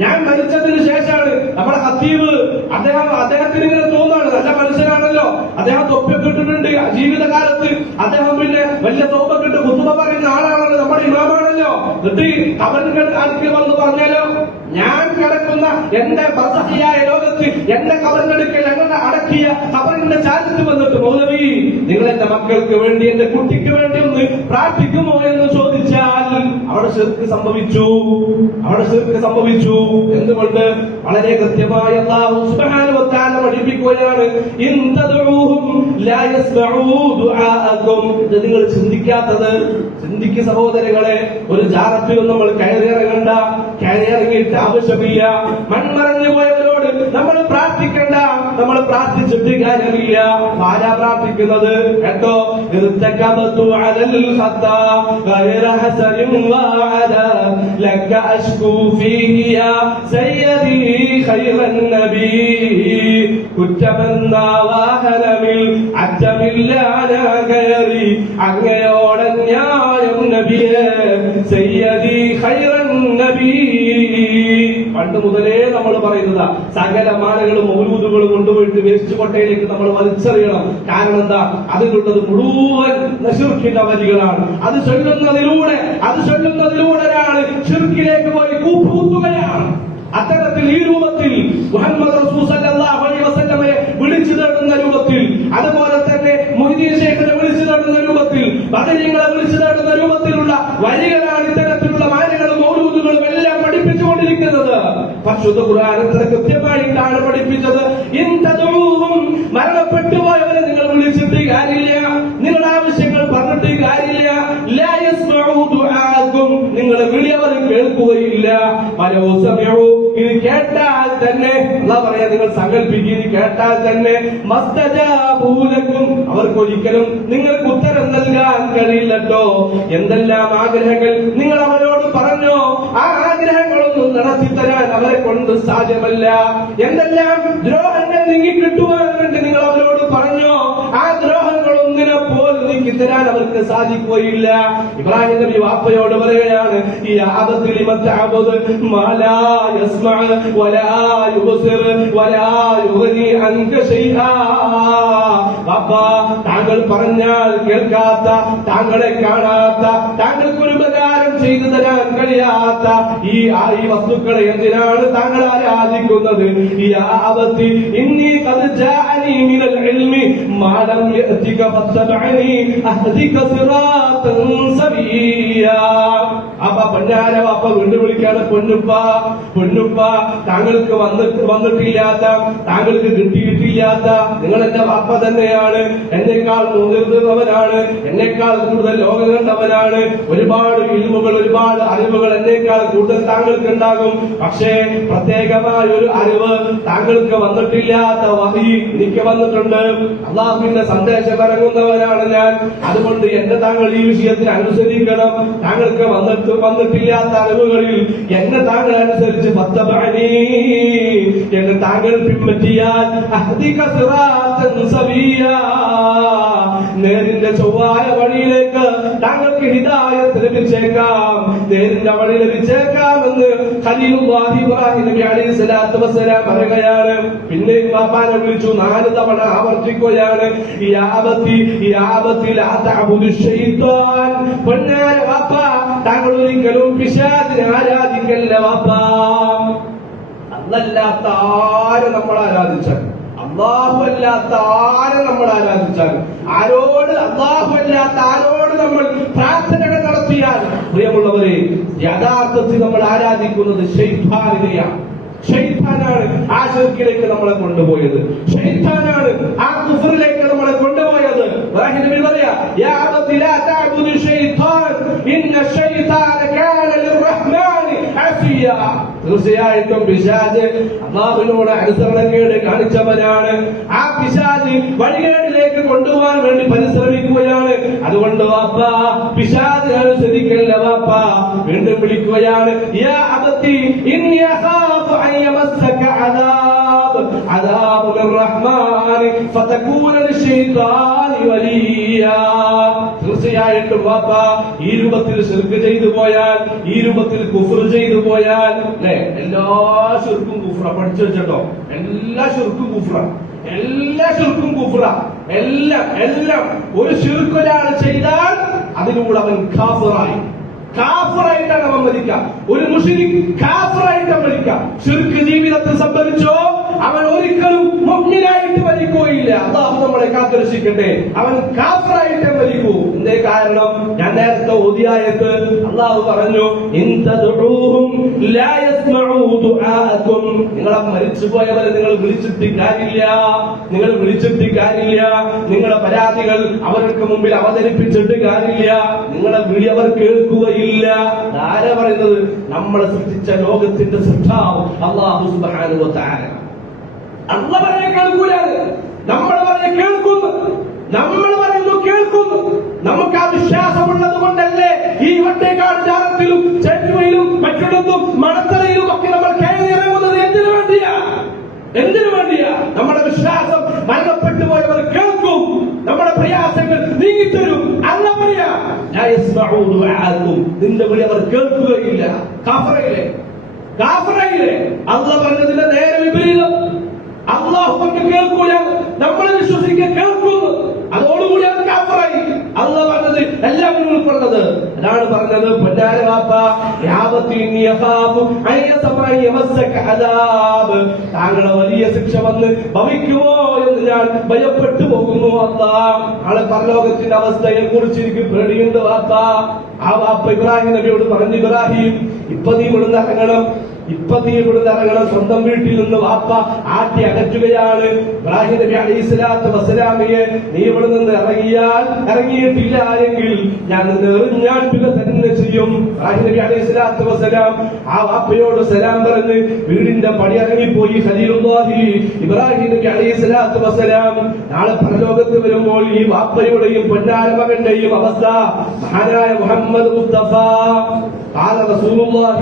ഞാൻ മരിച്ചതിന് ശേഷമാണ് നമ്മുടെ ഖത്തീബ് അദ്ദേഹത്തിന് ഇങ്ങനെ തോന്നാണ്, നല്ല മനുഷ്യനാണല്ലോ, അദ്ദേഹം തൊപ്പിയൊക്കെ ഇട്ടിട്ടുണ്ട് ജീവിതകാലത്ത്, അദ്ദേഹം പിന്നെ വലിയ തോപ്പൊക്കെ ഇട്ട് ഖുത്ബ പറയുന്ന ആളാണല്ലോ, നമ്മുടെ ഇമാമാണല്ലോ. എന്നിട്ട് കബറുകൾ ആർക്ക് വന്ന് പറഞ്ഞാലോ, ഞാൻ കിടക്കുന്ന എന്റെ ബർസഖിയായ ലോകത്ത് എന്റെ കബറിനടുക്കൽ എന്നെ അടക്കിയ കബറിന്റെ ചാരത്ത് വന്നിട്ട്, മൗലവി നിങ്ങൾ എന്റെ മക്കൾക്ക് വേണ്ടി എന്റെ കുട്ടിക്ക് വേണ്ടി ഒന്ന് പ്രാർത്ഥിക്കുമോ എന്ന് ചോദിച്ചാൽ അവിടെ ശിർക്ക് സംഭവിച്ചു. എന്തുകൊണ്ട്? വളരെ കൃത്യമായി അല്ലാഹു സുബ്ഹാനഹു വ തആല പഠിപ്പിക്കുകയാണ്, ഇൻ തദഊഹും ലാ യസ്മഊ ദുആഅകും. ഇത് നിങ്ങൾ ചിന്തിക്കാത്തത്, ചിന്തിക്ക് സഹോദരങ്ങളെ. ഒരു ജാറത്തിലും നമ്മൾ കയറിയിറങ്ങിയിട്ട് ആവശ്യമില്ല. മൺമറഞ്ഞു പോയവരോട് നമ്മൾ പ്രാർത്ഥിക്കണ്ട, നമ്മൾ പ്രാർത്ഥിച്ചിട്ട് കാര്യമില്ല. ആരാ പ്രാർത്ഥിക്കുന്നത് കേട്ടോ? ഇർതകബതു അലൽ ഖത്താ ഗൈറ ഹസരിൻ വഅദാ ലക അശ്കു ഫീഹി യാ സയ്യിദി ഖൈറൻ നബി കുറ്റമെന്ന വാഹനമിൽ അറ്റമില്ലാന കയറി അങ്ങയോടന്യായം നബിയെ സയ്യിദി ഖൈറൻ നബി. പണ്ട് മുതലേ നമ്മൾ പറയുന്നതാ, സകല മാലകളും മൗലൂദുകളും കൊണ്ടുപോയിട്ട് വേസ്റ്റ് കൊട്ടയിലേക്ക് നമ്മൾ വലിച്ചെറിയണം. കാരണം എന്താ? അതിലുള്ളത് മുഴുവൻ ശിർക്കിന്റെ വരികളാണ്. അത് ചൊല്ലുന്നതിലൂടെ ഒരാൾ ശിർക്കിലേക്ക് പോയി കൂപ്പുകുത്തുകയാണ്. അത്തരത്തിൽ ഈ രൂപത്തിൽ മുഹമ്മദ് റസൂൽ സല്ലല്ലാഹു അലൈഹി വസല്ലമയെ വിളിച്ചു തേടുന്ന രൂപത്തിൽ, അതുപോലെ തന്നെ മുഹ്യിദ്ദീൻ ശൈഖിനെ വിളിച്ചു തേടുന്ന രൂപത്തിൽ, ബദരീങ്ങളെ വിളിച്ചു തേടുന്ന രൂപത്തിലുള്ള വരികളാണ് ഇത്തരത്തിലുള്ള മാലകളും മൗലൂദുകളും എല്ലാം പഠിപ്പിച്ചുകൊണ്ടിരിക്കുന്നത്. പരിശുദ്ധ ഖുർആൻ കൃത്യമായിട്ടാണ് പഠിപ്പിച്ചത്. ഇൻ തദഊഹും, മരണപ്പെട്ടു പോയവരെ നിങ്ങൾ വിളിച്ചിട്ട് കാര്യമില്ല, നിങ്ങളുടെ ആവശ്യങ്ങൾ പറഞ്ഞിട്ട് കാര്യമില്ല. ലാ യസ്മഊ ദുആഅകും, നിങ്ങളെ വിളി അവർ കേൾക്കുകയില്ല. വലൗ സമിഉ, ഇത് കേട്ടാൽ തന്നെ അല്ലാഹു പറയാ, നിങ്ങൾ സങ്കൽപ്പിക്കുക, കേട്ടാൽ തന്നെ മസ്തജാബൂ ലക്കും, അവർക്കൊരിക്കലും നിങ്ങൾക്ക് ഉത്തരം നൽകാൻ കഴിയില്ലട്ടോ. എന്തെല്ലാം ആഗ്രഹങ്ങൾ നിങ്ങൾ അവരോട് പറഞ്ഞോ, ആ ആഗ്രഹങ്ങളൊന്നും നടത്തിത്തരാൻ അവരെ കൊണ്ട് സാധ്യമല്ല. എന്തെല്ലാം ദ്രോഹങ്ങൾ നീങ്ങിക്കിട്ടുവാൻ വേണ്ടി നിങ്ങൾ അവരോട് പറഞ്ഞോ, ആ ദ്രോഹങ്ങളൊന്നിനെ പോലും നീക്കിത്തരാൻ അവർക്ക് സാധിക്കുകയില്ല. ഇബ്രാഹിം നബി വാപ്പയോട് പറയുകയാണ്, ഈ ആബത്തിൽ മാലാ യസ്മഅ വലാ യുബ്സിർ വലാ യുഗ്നി അൻക ഷൈആ. വാപ്പാ, താങ്കൾ പറഞ്ഞാൽ കേൾക്കാത്ത, താങ്കളെ കാണാത്ത, താങ്കൾക്ക് ഒരു ഉപകാരം ചെയ്തു തരാൻ കഴിയാത്ത ഈ വസ്തുക്കളെ എന്തിനാണ് താങ്കൾ ആരാധിക്കുന്നത്? ഈ ആബത്തി ഇന്നി ഖദ് ജാഅനി മിനൽ ഇൽമി മാ ലം യഅതിക ഫത്തബഅനി അഹ്ദിക സിറാതൻ സവിയ്യാ. അപ്പ പൊന്നാര വാപ്പ വീണ്ടും വിളിക്കാണ്, പൊന്നുപ്പ താങ്കൾക്ക് വന്നിട്ടില്ലാത്ത, താങ്കൾക്ക് കിട്ടിയിട്ടില്ലാത്ത, നിങ്ങൾ എന്റെ വാപ്പ തന്നെയാണ്, എന്നേക്കാൾ മുതിർന്നവനാണ്, എന്നേക്കാൾ കൂടുതൽ ലോകം കണ്ടവനാണ്, ഒരുപാട് ഇൽമുകൾ, ഒരുപാട് അറിവുകൾ എന്നേക്കാൾ കൂടുതൽ താങ്കൾക്ക് ഉണ്ടാകും. പക്ഷേ പ്രത്യേകമായ ഒരു അറിവ് താങ്കൾക്ക് വന്നിട്ടില്ലാത്ത വഹി എനിക്ക് വന്നിട്ടുണ്ട്. അല്ലാഹുവിന്റെ സന്ദേശം ഇറങ്ങുന്നവനാണ് ഞാൻ. അതുകൊണ്ട് എന്നെ താങ്കൾ ഈ വിഷയത്തിൽ അനുസരിക്കണം. താങ്കൾക്ക് വന്നിട്ടില്ലാത്ത അറിവുകളിൽ എന്നെ താങ്കൾ അനുസരിച്ച് ഫത്തബഅനി, എന്നെ താങ്കൾ പിൻപറ്റിയാൽ അഹ്ദിക സിറാതൻ സവിയ്യാ, നേരിന്റെ ചൊവ്വായ വഴിയിലേക്ക് താങ്കൾക്ക് ഹിദായത്ത് ലഭിച്ചേക്കാം, നേരിന്റെ വഴി ലഭിച്ചേക്കാമെന്ന് ഖലീലുല്ലാഹി ഇബ്രാഹിം നബി അലൈഹി സ്വലാത്തു വസ്സലാം പറയുകയാണ്. പിന്നെ വാപ്പാനെ വിളിച്ചു 4 തവണ ആവർത്തിക്കുകയാണ്, യാ അബത്തി ലാ തഅബുദു ശൈത്താൻ. പൊന്നാര വാപ്പ, താങ്കൾ ഒരിക്കലും പിശാചിനെ ആരാധിക്കല്ല വാപ്പാ. അല്ലാത്ത ആരെ നമ്മൾ ആരാധിച്ചാൽ, അല്ലാഹു അല്ലാത്ത ആരെ നമ്മൾ ആരാധിച്ചാൽ, അല്ലാഹു അല്ലാത്ത ആരോട് നമ്മൾ പ്രാർത്ഥനകൾ നടത്തിയാൽ, പ്രിയമുള്ളവരെ, യഥാർത്ഥത്തിൽ നമ്മൾ ആരാധിക്കുന്നത് ശൈത്താനിനെയാണ്. ശൈത്താനാണ് ആ ശിർക്കിലേക്ക് നമ്മളെ കൊണ്ടുപോയത്. ശൈത്താനാണ് ആ കുഫറിലേക്ക് നമ്മളെ കൊണ്ടുപോയത്. ഇബ്രാഹിം നബി പറയാ, യാ അബതി ലാ തഅബുദു ശൈത്താൻ ഇന്ന ശൈത്താന കാന ലിർറഹ്മാനി അസിയ. തീർച്ചയായിട്ടും പിശാച് അല്ലാഹുവിനോട് അനുസരണക്കേട് കാണിച്ചവനാണ്. ആ പിശാച് വഴികേടിലേക്ക് കൊണ്ടുപോകാൻ വേണ്ടി പരിശ്രമിക്കുകയാണ്. അതുകൊണ്ട് വാപ്പ പിശാചിനെ അനുസരിക്കല്ല വാപ്പ. വീണ്ടും വിളിക്കുകയാണ്, യാ അബതി ഇന്നി അഖാഫു അൻ യമസ്സക അദാബ് അദാബു മിർറഹ്മാനി ഫതകൂന ലിശൈത്താനി വലിയാ. തീർച്ചയായിട്ടും വാപ്പ ഈ രൂപത്തിൽ ശിർക്ക് ചെയ്തു പോയാൽ, ഈ രൂപത്തിൽ കുഫ്ർ ചെയ്തു പോയാൽ, അല്ലെ, എല്ലാ ശിർക്കും കുഫ്ര. പഠിച്ചു വെച്ചോ, എല്ലാ ശിർക്കും കുഫ്ര, എല്ലാ ശിർക്കും കുഫ്ര, എല്ലാം ഒരു ശിർക്ക് ഒരാൾ ചെയ്താൽ അതിലൂടെ അവൻ കാഫിറായി, കാഫിറായിട്ടാണ് അവൻ മരിക്കുക. ഒരു മുശ്രിക് കാഫിറായിട്ട് മരിക്കുക. ശിർക്ക് ജീവിതത്തിൽ സംഭവിച്ചോ അവൻ ഒരിക്കലും മുഅ്മിനായിട്ട് മരിക്കുകയില്ല. അല്ലാഹു നമ്മളെ കാത്തുരക്ഷിക്കട്ടെ. അവൻ കാഫിറായിട്ട് മരിക്കൂ. എന്തേ കാരണം? ഞാൻ നേരത്തെ ഓതിയായത്ത് അല്ലാഹു പറഞ്ഞു, ഇൻ തദ്ഉഹും ലാ യസ്മഉ ദുആഅകും. നിങ്ങളെ മരിച്ചുപോയവരെ നിങ്ങൾ വിളിച്ചിട്ട് കാര്യമില്ല, നിങ്ങൾ വിളിച്ചിട്ട് കാര്യമില്ല. നിങ്ങളുടെ പരാതികൾ അവർക്ക് മുമ്പിൽ അവതരിപ്പിച്ചിട്ട് കാര്യമില്ല. നിങ്ങളെ വിളി അവർ കേൾക്കുകയില്ല. ആരാ പറയുന്നത്? നമ്മളെ സൃഷ്ടിച്ച ലോകത്തിന്റെ സൃഷ്ടാവ് അല്ലാഹു സുബ്ഹാനഹു വ തആല. അല്ലാഹു പറഞ്ഞ കേൾക്കൂല, നമ്മൾ പറഞ്ഞ കേൾക്കുന്നു, നമ്മൾ പറയുന്നു കേൾക്കുന്നു. നമുക്ക് ആ വിശ്വാസമുള്ളത് കൊണ്ടല്ലേ ഈ വട്ടേക്കാട് ജാറത്തിലും ചെറ്റുവയിലും മറ്റിടത്തും മണത്തറയിലും ഒക്കെ നമ്മൾ കയറിയിറങ്ങുന്നത്. എന്തിനു വേണ്ടിയാ? എന്തിനു വേണ്ടിയാ? നമ്മുടെ വിശ്വാസം മരണപ്പെട്ടു പോയവർ കേൾക്കും, നമ്മുടെ പ്രയാസങ്ങൾ നീങ്ങിത്തരും. അല്ല പറയാ, നിന്റെ വിളി അവർ കേൾക്കുകയില്ല. കാഫിറയിലെ അല്ല പറഞ്ഞതിന്റെ നേരെ വിപരീതം. അല്ലാഹു കൊണ്ട് കേൾക്കൂല, നമ്മൾ വിശ്വസിക്കുക കേൾക്കുന്നു. അതോടുകൂടി അത് കാഫിറായി. അല്ല പറഞ്ഞത് എല്ലാം ഉൾക്കൊണ്ടത്. അതാണ് പറഞ്ഞത്, പൊന്നാര വാപ്പ, താങ്കളെ വലിയ ശിക്ഷ വന്ന് ഭവിക്കുമോ എന്ന് ഞാൻ ഭയപ്പെട്ടു പോകുന്നു. അല്ലാഹ് നാളെ പരലോകത്തിന്റെ അവസ്ഥയെ കുറിച്ച് എനിക്ക് പേടിയുണ്ട് വാപ്പ. ആ വാപ്പ ഇബ്രാഹിം നബിയോട് പറഞ്ഞു, ഇബ്രാഹിം ഇപ്പൊ നീ ഇവിടുന്ന് ഇറങ്ങണം, സ്വന്തം വീട്ടിൽ നിന്ന് വാപ്പ ആട്ടി അകറ്റുകയാണ്. ഇബ്രാഹിം നബി അലൈഹിസ്സലാത്തു വസ്സലാമിയെ നീ ഇവിടെ നിന്ന് ഇറങ്ങിയിട്ടില്ല എങ്കിൽ ഞാൻ നിന്നെ എറിഞ്ഞാട്ടുക തന്നെ ചെയ്യും. ഇബ്രാഹിം നബി അലൈഹിസ്സലാത്തു വസ്സലാം ആ വാപ്പയോട് സലാം പറഞ്ഞ് വീടിന്റെ പടി ഇറങ്ങിപ്പോയി. ഖലീലുല്ലാഹി ഇബ്രാഹിം നബി അലൈഹിസ്സലാത്തു വസ്സലാം നാളെ പരലോകത്ത് വരുമ്പോൾ ഈ വാപ്പയുടെയും പൊന്നാര മകന്റെയും അവസ്ഥ മഹാനായ മുഹമ്മദ് മുസ്തഫ قال رسول الله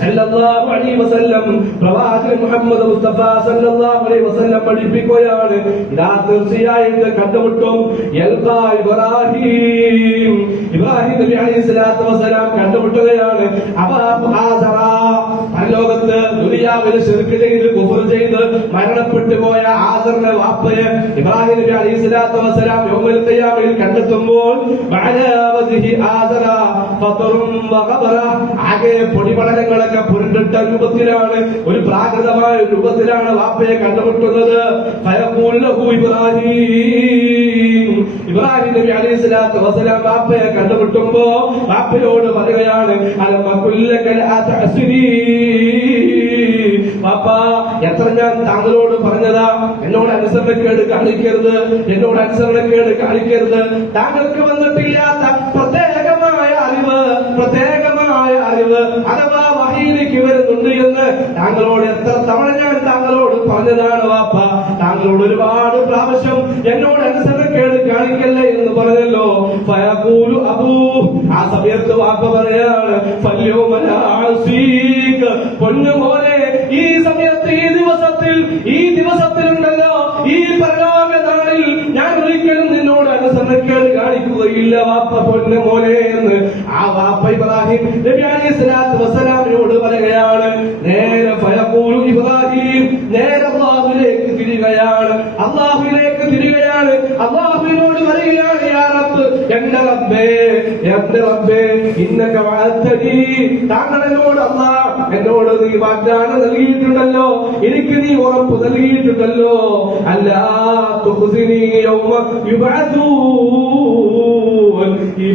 صلى الله عليه وسلم, പ്രവാചകൻ മുഹമ്മദ് മുസ്തഫ സല്ലല്ലാഹു അലൈഹി വസല്ലം പഠിപ്പിക്കുകയാണ്, ഇതാ തീർച്ചയായും കണ്ടുമുട്ടും ഇബ്രാഹിം നബി അലൈഹിസ്സലാത്തു വസ്സലാം കണ്ടുമുട്ടുകയാണ്. പരലോകത്ത് ദുനിയാവിൽ ശിർക്ക് ചെയ്ത് കുഫർ ചെയ്ത് മരണപ്പെട്ടു പോയ ആസറിന്റെ വാപ്പയെ ഇബ്രാഹിം നബി അലൈഹിസ്സലാത്തു വസ്സലാം യൗമുൽ ഖിയാമയിൽ കണ്ടെത്തുമ്പോൾ ആകെ പൊടിപടലങ്ങളൊക്കെ പുരണ്ടിട്ട രൂപത്തിലാണ്, ഒരു പ്രാകൃതമായ രൂപത്തിലാണ് വാപ്പയെ കണ്ടുമുട്ടുന്നത്. ഇബ്രാഹിം നബി അലൈഹിസ്സലാത്തു വസ്സലാം വാപ്പയെ കണ്ടുമുട്ടുമ്പോ വാപ്പയോട് പറയുകയാണ്, വാപ്പ, എത്ര ഞാൻ താങ്കളോട് പറഞ്ഞതാ, എന്നോട് അനുസരണക്കേട് കാണിക്കരുത്. താങ്കൾക്ക് വന്നിട്ടില്ലാത്ത പ്രത്യേകമായ അറിവ് അഥവാ വഹീലേക്ക് വരുന്നുണ്ട് എന്ന് താങ്കളോട് എത്ര തവണ ഞാൻ താങ്കളോട് പറഞ്ഞതാണ് വാപ്പ. താങ്കളോട് ഒരുപാട് പ്രാവശ്യം എന്നോട് അനുസരണക്കേട് കാണിക്കല്ലേ എന്ന് പറഞ്ഞല്ലോ. ഫയഖൂലു അബൂ, ആ സമയത്ത് വാപ്പ പറയാണ്, പൊന്നുമോനെ, ഈ സമയത്ത് ഈ ദിവസത്തിലുണ്ടല്ലോ, ഈ പരലോക നാളിൽ ഞാൻ ഒരിക്കലും നിന്നോട് അനുസരണക്കേട് കാണിക്കുകയില്ല വാപ്പ, പൊന്നുമോനെ എന്ന് ആ വാപ്പ ഇബ്രാഹിം നബി അലൈഹിസ്സലാത്തു വസ്സലാമിനോട് പറയുകയാണ്. നേരെ ഫയഖൂലു ഇബ്രാഹിം നേരെ അല്ലാഹുവിലേക്ക് തിരിയുകയാണ്. അല്ലാഹുവിനോട് പറയുകയാണ്, യാ റബ്ബ്, എന്റെ റബ്ബേ ഇന്നക വഅദ്തനി, താങ്കൾ എന്നോട് നീ വാഗ്ദാനം നൽകിയിട്ടുണ്ടല്ലോ, എനിക്ക് നീ ഉറപ്പ് നൽകിയിട്ടുണ്ടല്ലോ, അല്ലാ തുഖ്സിനി യൗമ യുബഅസൂൻ, ഈ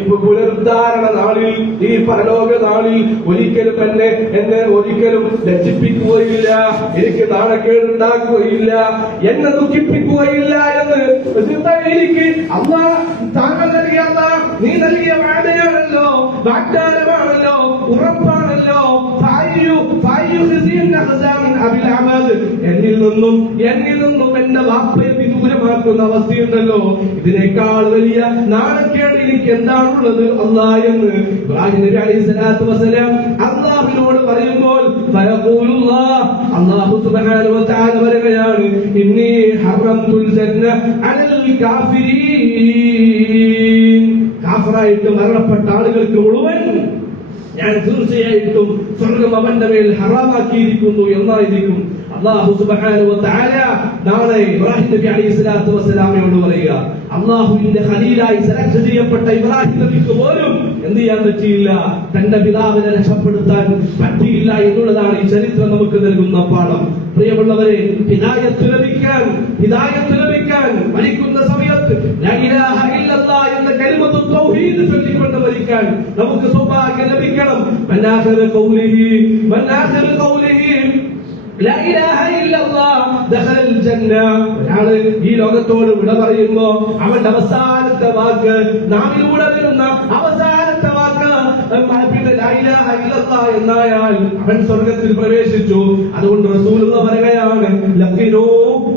പുനരുദ്ധാരണ നാളിൽ, ഈ പരലോക നാളിൽ ഒരിക്കലും എന്നെ ഒരിക്കലും ലജ്ജിപ്പിക്കുകയില്ല, എനിക്ക് നാണക്കേടുണ്ടാക്കുകയില്ല, എന്നെ ദുഃഖിപ്പിക്കുകയില്ല എന്ന് എനിക്ക് അല്ലാഹ് താങ്കൾ നൽകിയ നീ നൽകിയ വാഗ്ദാനമാണല്ലോ, വാഗ്ദാനമാണല്ലോ, ഉറപ്പാണല്ലോ. എന്നിൽ നിന്നും എന്റെ വാപ്പയെ ദൂരമാക്കുന്ന അവസ്ഥയുണ്ടല്ലോ, ഇതിനേക്കാൾ വലിയ നാണക്കേട് എനിക്ക് എന്താണുള്ളത് അല്ലാഹ് എന്ന് ഇബ്രാഹിം നബി അലൈഹി സ്വലാത്തു വസ്സലാം അല്ലാഹുവിനോട് പറയുമ്പോൾ അല്ലാഹു സുബ്ഹാനഹു വ തആല പറയുകയാണ്, ഇന്നി ഹറംതുൽ ജന്ന അലൽ കാഫിരീൻ. കാഫിറായിട്ട് മരണപ്പെട്ട ആളുകൾക്ക് മുഴുവൻ ഞാൻ തീർച്ചയായിട്ടും സ്വർഗം അവന്റെ മേൽ ഹറാമാക്കിയിരിക്കുന്നു എന്നായിരിക്കും അല്ലാഹു സുബ്ഹാനഹു വ തആല നാളെ ഇബ്രാഹിം നബി അലൈഹി സ്വലാത്തു വസ്സലാമയോട് പറയുക. അല്ലാഹുവിന്റെ ഖലീലായി സെലക്ട് ചെയ്യപ്പെട്ട ഇബ്രാഹിം നബിക്ക് പോലും എന്ത് ചെയ്യാൻ പറ്റിയില്ല, തന്റെ പിതാവിനെ രക്ഷപ്പെടുത്താൻ പറ്റിയില്ല എന്നുള്ളതാണ് ഈ ചരിത്രം നമുക്ക് നൽകുന്ന പാഠം. പ്രിയമുള്ളവരെ, ഹിദായത്ത് ലഭിക്കാൻ മരിക്കുന്ന സമയത്ത് ലാ ഇലാഹ ഇല്ലല്ലാഹ് എന്ന കലിമത്തു തൗഹീദ് ചൊല്ലിക്കൊണ്ട് മരിക്കാൻ നമുക്ക് സൗഭാഗ്യം ലഭിക്കണം. മനാഖിറു ഖൗലിഹി ലാ ഇലാഹ ഇല്ലല്ലാഹ് ദഖലൽ ജന്ന. ഒരാള് ഈ ലോകത്തോട് വിട പറയുമ്പോ അവന്റെ അവസാനത്തെ വാക്ക്, നാവിലൂടെ വരുന്ന അവസാനത്തെ വാക്ക് പിന്നെ ലാ ഇലാഹ ഇല്ലല്ലാഹ് എന്നായാൽ അവൻ സ്വർഗത്തിൽ പ്രവേശിച്ചു. അതുകൊണ്ട് റസൂലുള്ളാഹി പറയുകയാണ്, ലഖിനൂ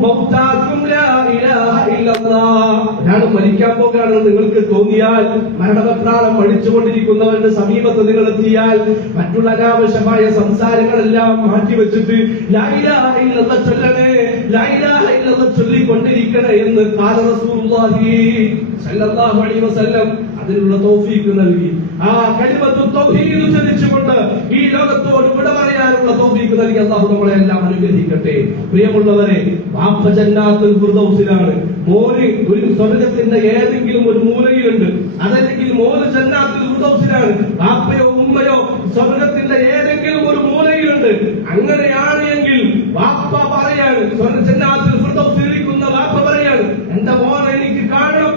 മൗതാകും ലാ ഇലാഹ ഇല്ലല്ലാഹ്. ഒരാൾ മരിക്കാൻ പോകുകയാണെന്ന് നിങ്ങൾക്ക് തോന്നിയാൽ, മരണപ്രാളം പഠിച്ചുകൊണ്ടിരിക്കുന്നവരുടെ സമീപത്ത് നിങ്ങൾ എത്തിയാൽ, മറ്റുള്ള അനാവശ്യമായ സംസാരങ്ങളെല്ലാം മാറ്റിവെച്ചിട്ട് ലാ ഇലാഹ ഇല്ലല്ലാഹ് ചൊല്ലണേ, ലാ ഇലാഹ ഇല്ലല്ലാഹ് ചൊല്ലിക്കൊണ്ടിരിക്കണേ എന്ന് ഖാല റസൂലുള്ളാഹി സ്വല്ലല്ലാഹു അലൈഹി വസല്ലം അതിനുള്ള തൗഫീഖ് നൽകി. ആ കലിമത്തു തൗഹീദ് ഉച്ചരിച്ചുകൊണ്ട് ഈ ലോകത്തോട് വിട പറയാനുള്ള തൗഫീഖ് നൽകി അല്ലാഹു നമ്മളെ എല്ലാം അനുഗ്രഹിക്കട്ടെ. പ്രിയമുള്ളവരെ, വാപ്പ ജന്നാത്തുൽ ഫിർദൗസിലാണ്, മോന് ഒരു സ്വർഗ്ഗത്തിന്റെ ഏതെങ്കിലും ഒരു മൂലയിലുണ്ട്, അതല്ലെങ്കിൽ മോന് ജന്നാത്തുൽ ഫിർദൗസിലാണ്, വാപ്പയോ ഉമ്മയോ സ്വർഗ്ഗത്തിന്റെ ഏതെങ്കിലും ഒരു മൂലയിലുണ്ട്. അങ്ങനെയാണ് എങ്കിൽ വാപ്പ പറയാണ്, ജന്നാത്തുൽ ഫിർദൗസിൽ ഇരിക്കുന്ന വാപ്പ പറയാണ്, എന്റെ മോനെ എനിക്ക് കാണണം,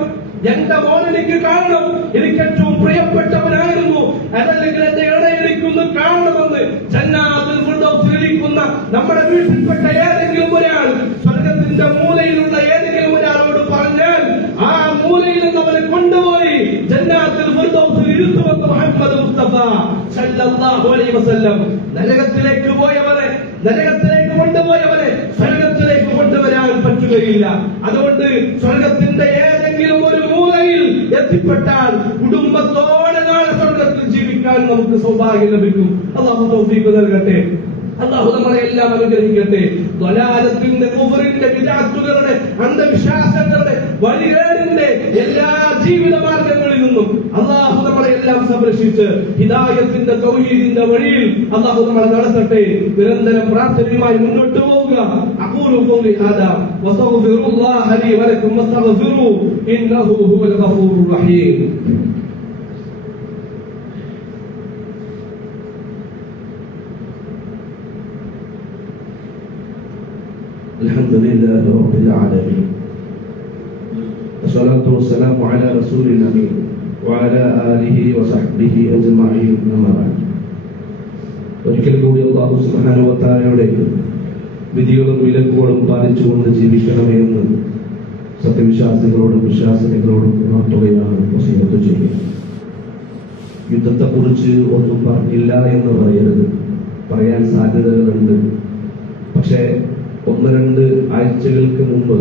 എന്റെ മോൻ എനിക്ക് കാണണം, എനിക്ക് ഏറ്റവും പ്രിയപ്പെട്ടവനായിരുന്നു, അതല്ലെങ്കിൽ എന്റെ ഇടയിരിക്കുന്നു കാണണമെന്ന് ജന്നാത്തുൽ ഫിർദൗസിൽ ഇരിക്കുന്ന നമ്മുടെ വീട്ടിൽപ്പെട്ട ഏതെങ്കിലും ഒരാൾ സ്വർഗത്തിന്റെ മൂലയിലുള്ള ഏതെങ്കിലും ഒരാളോട് പറഞ്ഞാൽ ആ മൂലയിൽ നിന്ന് അവനെ കൊണ്ടുപോയി ജന്നാത്തുൽ ഫിർദൗസിൽ ഇരുത്തുമെന്ന് മുഹമ്മദ് മുസ്തഫ സല്ലല്ലാഹു അലൈഹി വസല്ലം. നരകത്തിലേക്ക് കൊണ്ടുപോയവനെ സ്വർഗത്തിലേക്ക് കൊണ്ടുവരാൻ പറ്റുകയില്ല. അതുകൊണ്ട് സ്വർഗത്തിന്റെ ഏതെങ്കിലും ഒരു മൂലയിൽ എത്തിപ്പെട്ടാൽ കുടുംബത്തോടെ നാളെ സ്വർഗത്തിൽ ജീവിക്കാൻ നമുക്ക് സൗഭാഗ്യം ലഭിക്കും. അല്ലാഹു തൗഫീഖ് നൽകട്ടെ. അല്ലാഹു നമ്മളെ എല്ലാം അനുഗ്രഹിക്കട്ടെ. ദ്വലാലത്തിന്റെ, കുഫറിന്റെ, ബിദ്അത്തുകളുടെ, അന്ധവിശ്വാസങ്ങളുടെ, വഴികേടിന്റെ എല്ലാ ജീവിത മാർഗങ്ങളിൽ നിന്നും അല്ലാഹു നമ്മളെ എല്ലാം സംരക്ഷിച്ച് ഹിദായത്തിന്റെ, തൗഹീദിന്റെ വഴിയിൽ അല്ലാഹു നമ്മളെ നടത്തട്ടെ. നിരന്തരം പ്രാർത്ഥനയുമായി മുന്നോട്ട് പോവുക. അഖൂലു ഖൗലി ഹാദാ വസ്തഗ്ഫിറുല്ലാഹ ലി വലക്കും വസ്തഗ്ഫിറൂ ഇന്നഹു ഹുവൽ ഗഫൂറുർ റഹീം. الحمد لله رب العالمين والصلاة والسلام على رسول الأمين وعلى آله وصحبه أجمعين أما بعد. ഒരിക്കൽ കൂടി അല്ലാഹു സുബ്ഹാനഹു വ തആലയുടെ വിധികളും വിലക്കുകളും പാലിച്ചുകൊണ്ട് ജീവിക്കണമേ എന്ന് സത്യവിശ്വാസികളോടും വിശ്വാസിനികളോടും ഉണർത്തുകയാണ് വസിയത്ത് ചെയ്യുക. യുദ്ധത്തെക്കുറിച്ച് ഒന്നും പറഞ്ഞില്ല എന്ന് പറയരുത്, പറയാൻ സാധ്യതകളുണ്ട്. പക്ഷേ 1-2 ആഴ്ചകൾക്ക് മുമ്പ്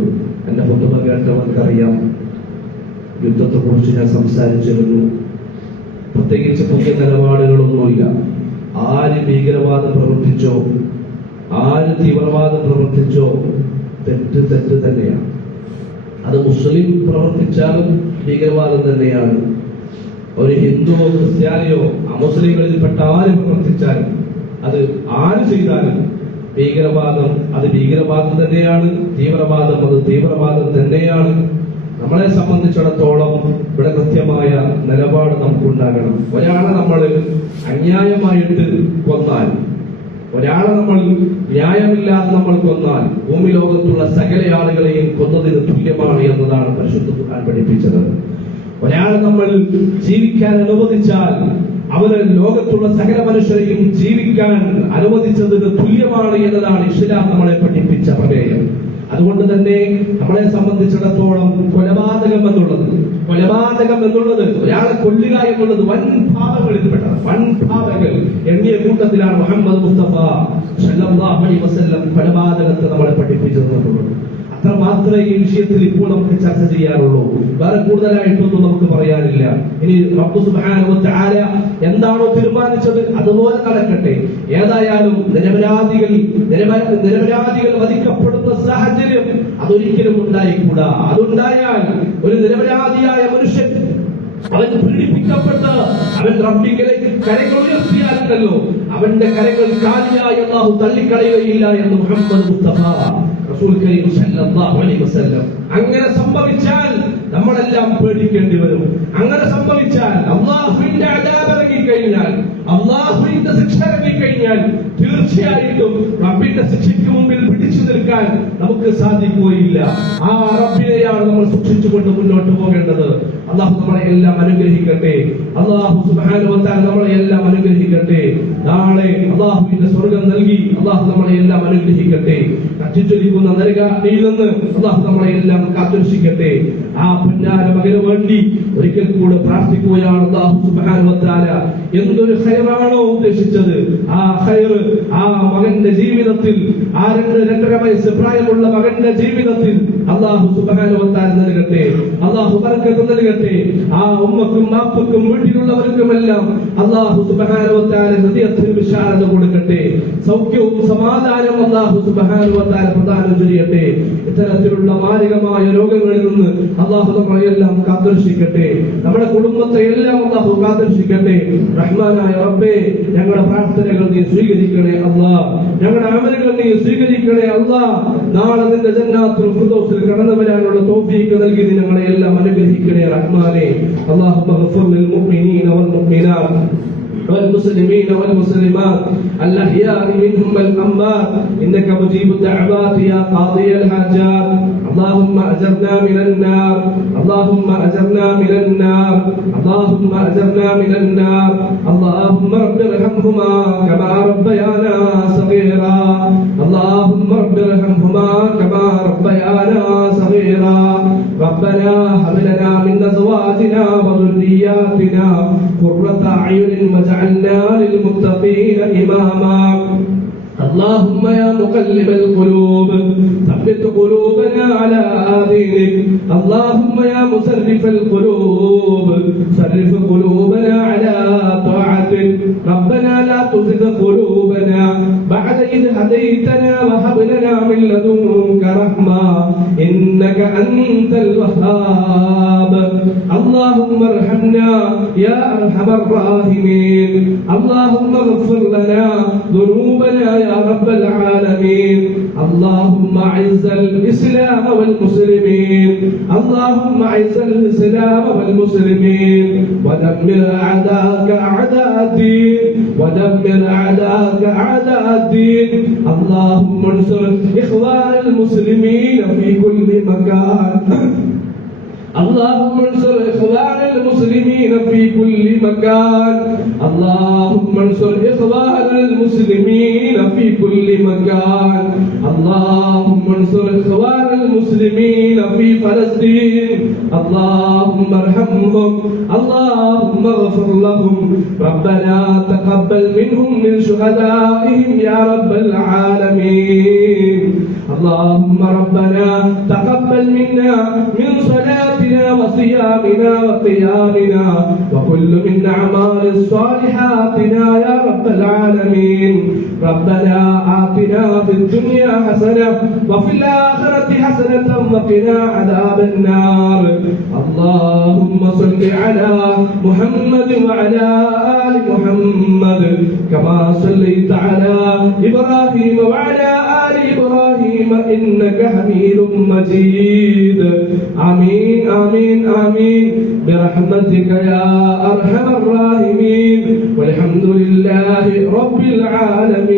എന്റെ ഖുതുബ കേട്ടവർക്കറിയാം, യുദ്ധത്തെക്കുറിച്ച് ഞാൻ സംസാരിച്ചിരുന്നു. പ്രത്യേകിച്ച് പുതിയ നിലപാടുകളൊന്നുമില്ല. ആര് ഭീകരവാദം പ്രവർത്തിച്ചോ, ആര് തീവ്രവാദം പ്രവർത്തിച്ചോ തെറ്റ് തന്നെയാണ്. അത് മുസ്ലിം പ്രവർത്തിച്ചാലും ഭീകരവാദം തന്നെയാണ്. ഒരു ഹിന്ദുവോ ക്രിസ്ത്യാനിയോ അമുസ്ലിങ്ങളിൽപ്പെട്ട ആര് പ്രവർത്തിച്ചാലും, അത് ആര് ചെയ്താലും ഭീകരവാദം അത് ഭീകരവാദം തന്നെയാണ്, തീവ്രവാദം അത് തീവ്രവാദം തന്നെയാണ്. നമ്മളെ സംബന്ധിച്ചിടത്തോളം ഇവിടെ കൃത്യമായ നിലപാട് നമുക്കുണ്ടാകണം. ഒരാളെ നമ്മൾ അന്യായമായിട്ട് കൊന്നാൽ, ഒരാളെ നമ്മൾ ന്യായമില്ലാതെ നമ്മൾ കൊന്നാൽ ഭൂമി ലോകത്തുള്ള സകല ആളുകളെയും കൊന്നതിന് തുല്യമാണ് എന്നതാണ് പരിശുദ്ധ ഖുർആൻ പഠിപ്പിച്ചത്. ഒരാൾ നമ്മൾ ജീവിക്കാൻ അനുവദിച്ചാൽ അവര് ലോകത്തുള്ള സകല മനുഷ്യരെയും ജീവിക്കാൻ അനുവദിച്ചതിന് തുല്യമാണ് എന്നതാണ് ഇസ്ലാം നമ്മളെ പഠിപ്പിച്ച പ്രമേയം. അതുകൊണ്ട് തന്നെ നമ്മളെ സംബന്ധിച്ചിടത്തോളം കൊലപാതകം എന്നുള്ളത് ഒരാളെ കൊല്ലുക എന്നുള്ളത് വൻ പാപങ്ങളിൽപ്പെട്ടത്, വൻ പാപങ്ങൾ എണ്ണിയ കൂട്ടത്തിലാണ് മുഹമ്മദ് മുസ്തഫ സല്ലല്ലാഹു അലൈഹി വസല്ലം കൊലപാതകത്തെ നമ്മളെ പഠിപ്പിച്ചതെന്നുള്ളത്. അത്ര മാത്രമേ ഈ വിഷയത്തിൽ ഇപ്പോൾ നമുക്ക് ചർച്ച ചെയ്യാറുള്ളൂ. വേറെ കൂടുതലായിട്ടൊന്നും നമുക്ക് പറയാനില്ല. ഇനി റബ്ബ് സുബ്ഹാനഹു വ തആല എന്താണോ തീരുമാനിച്ചത് അതുപോലെ നടക്കട്ടെ. ഏതായാലും നിരപരാധികൾ വധിക്കപ്പെടുന്ന സാഹചര്യം അതൊരിക്കലും ഉണ്ടായിക്കൂടാ. അതുണ്ടായാൽ ഒരു നിരപരാധിയായ മനുഷ്യൻ അവൻ പീഡിപ്പിക്കപ്പെട്ട് അവൻ റബ്ബിലേക്ക് കരങ്ങൾ ഉയർത്തിയാലുണ്ടല്ലോ അവന്റെ കരങ്ങൾ കാലിയായി അല്ലാഹു തള്ളിക്കളയുകയില്ല എന്ന് മുഹമ്മദ് മുസ്തഫ റസൂൽ കരീം സല്ലല്ലാഹു അലൈഹി വസല്ലം. അങ്ങനെ സംഭവിച്ചാൽ നമ്മളെല്ലാം പേടിക്കേണ്ടി വരും. അങ്ങനെ സംഭവിച്ചാൽ അല്ലാഹുവിന്റെ അദാബ് ഇറങ്ങിക്കഴിഞ്ഞാൽ, അല്ലാഹുവിന്റെ ശിക്ഷ ഇറങ്ങിക്കഴിഞ്ഞാൽ തീർച്ചയായിട്ടും റബ്ബിന്റെ ശിക്ഷയ്ക്ക് മുമ്പിൽ പിടിച്ചു നിൽക്കാൻ നമുക്ക് സാധിക്കുകയില്ല. ആ റബ്ബിനെയാണ് നമ്മൾ സൂക്ഷിച്ചുകൊണ്ട് മുന്നോട്ട് പോകേണ്ടത്. അല്ലാഹു നമ്മളെ എല്ലാം അനുഗ്രഹിക്കട്ടെ. അല്ലാഹു സുബ്ഹാനഹു വ തആല നമ്മളെ എല്ലാം അനുഗ്രഹിക്കട്ടെ. നാളെ അല്ലാഹുവിന്റെ സ്വർഗ്ഗം നൽകി അല്ലാഹു നമ്മളെ എല്ലാം അനുഗ്രഹിക്കട്ടെ. കത്തിച്ചൊലിക്കുന്ന നരകത്തിൽ നിന്ന് അല്ലാഹു നമ്മളെ എല്ലാം കാത്തുരക്ഷിക്കട്ടെ. ആ പുന്നാര മകന് വേണ്ടി ഒരിക്കൽ കൂടെ പ്രാർത്ഥിക്കുകയാണ്. അല്ലാഹു സുബ്ഹാനഹു വ തആല എന്തൊരു ഖൈറാണോ ഉദ്ദേശിച്ചത് ആ ഖൈർ ആ മകന്റെ ജീവിതത്തിൽ, ആ 2.5 വയസ്സ് പ്രായമുള്ള മകന്റെ ജീവിതത്തിൽ അല്ലാഹു സുബ്ഹാനഹു വ തആല നൽകട്ടെ. അല്ലാഹു ബർക്കത്ത് നൽകട്ടെ. ആ ഉമ്മക്കും ബാപ്പക്കും വീട്ടിലുള്ളവർക്കുമെല്ലാം അല്ലാഹു സുബ്ഹാനഹു വ തആല ഹൃദയത്തിൽ വിശാലത കൊടുക്കട്ടെ. സൗഖ്യവും സമാധാനവും അല്ലാഹു സുബ്ഹാനഹു വ തആല പ്രദാനം ചെയ്യട്ടെ. ഇത്തരത്തിലുള്ള മാരകമായ രോഗങ്ങളിൽ നിന്ന് അല്ലാഹു നമ്മളെല്ലാം കാത്തുരക്ഷിക്കട്ടെ. നമ്മുടെ കുടുംബത്തെ എല്ലാം അല്ലാഹു കാത്തുരക്ഷിക്കട്ടെ. റഹ്മാനായ റബ്ബേ, ഞങ്ങളുടെ പ്രാർത്ഥനകൾ നീ സ്വീകരിക്കണേ അല്ലാഹ്. ഞങ്ങളുടെ അമലുകൾ നീ സ്വീകരിക്കണേ അല്ലാഹ്. നാളെ നിന്റെ ജന്നാത്തുൽ ഫിർദൗസിൽ കടന്നു വരാനുള്ള തൗഫീഖ് നൽകി നീ ഞങ്ങളെ എല്ലാം അനുഗ്രഹിക്കണേ റഹ്മാനേ. അല്ലാഹുമ്മ ഗ്ഫിർ ലിൽ മുഅ്മിനീന വൽ മുഅ്മിനാത്ത് والمسلمين والمسلمات الأحياء منهم والأموات إنك مجيب الدعوات يا قاضي الحاجات. اللهم أجرنا من النار، اللهم أجرنا من النار، اللهم أجرنا من النار. اللهم رب ارحمهما كما ربيانا صغيرا، اللهم رب ارحمهما كما ربيانا صغيرا. ربنا هب لنا من أزواجنا وذرياتنا قرة أعين واجعلنا للمتقين إماما. اللهم يا مقلب القلوب ثبت قلوبنا على دينك. اللهم يا مصرف القلوب صرف قلوبنا على طاعتك. ربنا لا تزغ قلوبنا بعد إذ هديتنا وهب لنا من لدنك رحمة إنك أنت الوهاب. اللهم ارحمنا يا أرحم الراحمين. اللهم اغفر لنا ذنوبنا يا رب العالمين. اللهم اعز الإسلام والمسلمين، اللهم اعز الإسلام والمسلمين ودمر أعداءك أعداء الدين، ودمر أعداءك أعداء الدين. اللهم انصر إخوان المسلمين في كل مكان. اللهم انصر إخوان المسلمين في كل مكان. اللهم انصر إخوان المسلمين في كل مكان. اللهم انصر إخوان المسلمين في فلسطين. اللهم ارحمهم، اللهم اغفر لهم. ربنا تقبل منهم من شهدائهم يا رب العالمين. اللهم ربنا تقبل منا من صلاتنا وصيامنا وقيامنا وكل من أعمال صالحاتنا يا رب العالمين. ربنا آتنا في الدنيا حسنة وفي الآخرة حسنة وقنا عذاب النار. اللهم صل على محمد وعلى آل محمد كما صليت على إبراهيم وعلى آل إبراهيم إنك حميد مجيد. آمين آمين آمين برحمتك يا أرحم الراحمين والحمد لله رب العالمين.